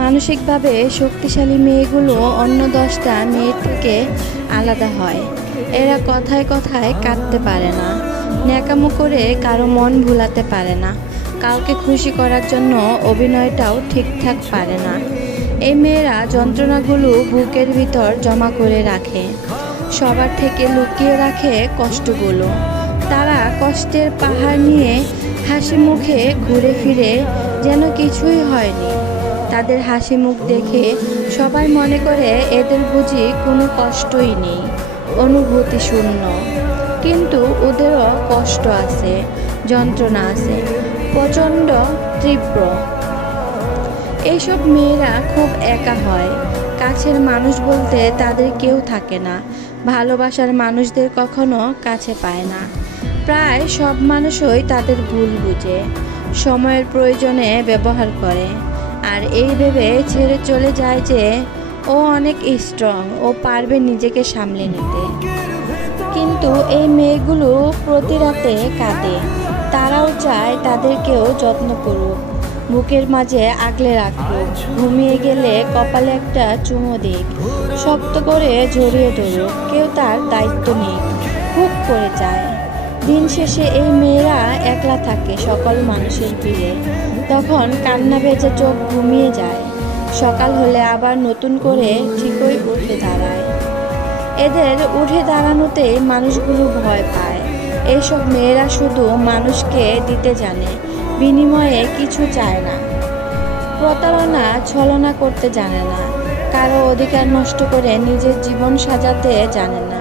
মানসিকভাবে শক্তিশালী মেয়েগুলো অন্য 10টা মেয়ের থেকে আলাদা হয়। এরা কথায় কথায় কাঁদতে পারে না, ন্যাকামো করে কারো মন ভুলাতে পারে না, কাউকে খুশি করার জন্য অভিনয়টাও ঠিকঠাক পারে না। এই মেয়েরা যন্ত্রণাগুলো বুকের ভিতর জমা করে রাখে, সবার থেকে লুকিয়ে রাখে কষ্টগুলো। তারা কষ্টের পাহাড় নিয়ে হাসি মুখে ঘুরে ফিরে যেন কিছুই হয়নি। তাদের হাসি মুখ দেখে সবাই মনে করে এদের বুঝি কোনো কষ্টই নেই, অনুভূতি শূন্য। কিন্তু ওদেরও কষ্ট আছে, যন্ত্রণা আছে, প্রচণ্ড তীব্র। এইসব মেয়েরা খুব একা হয়। কাছের মানুষ বলতে তাদের কেউ থাকে না, ভালোবাসার মানুষদের কখনো কাছে পায় না। প্রায় সব মানুষই তাদের ভুল বুঝে, সময়ের প্রয়োজনে ব্যবহার করে, আর এই ভেবে ছেড়ে চলে যায় যে ও অনেক স্ট্রং, ও পারবে নিজেকে সামলে নিতে। কিন্তু এই মেয়েগুলো প্রতি রাতে কাঁদে। তারাও চায় তাদেরকেও যত্ন করুক, বুকের মাঝে আগলে রাখুক, ঘুমিয়ে গেলে কপালে একটা চুমো দিক, শক্ত করে জড়িয়ে ধরুক, কেউ তার দায়িত্ব নিক, খুব করে চায়। দিন শেষে এই মেয়েরা একলা থাকে সকল মানুষের ভিড়ে। তখন কান্না ভেজে চোখ ঘুমিয়ে যায়, সকাল হলে আবার নতুন করে ঠিকই উঠে দাঁড়ায়। এদের উঠে দাঁড়ানোতে মানুষগুলো ভয় পায়। এইসব মেয়েরা শুধু মানুষকে দিতে জানে, বিনিময়ে কিছু চায় না। প্রতারণা ছলনা করতে জানে না, কারো অধিকার নষ্ট করে নিজের জীবন সাজাতে জানে না।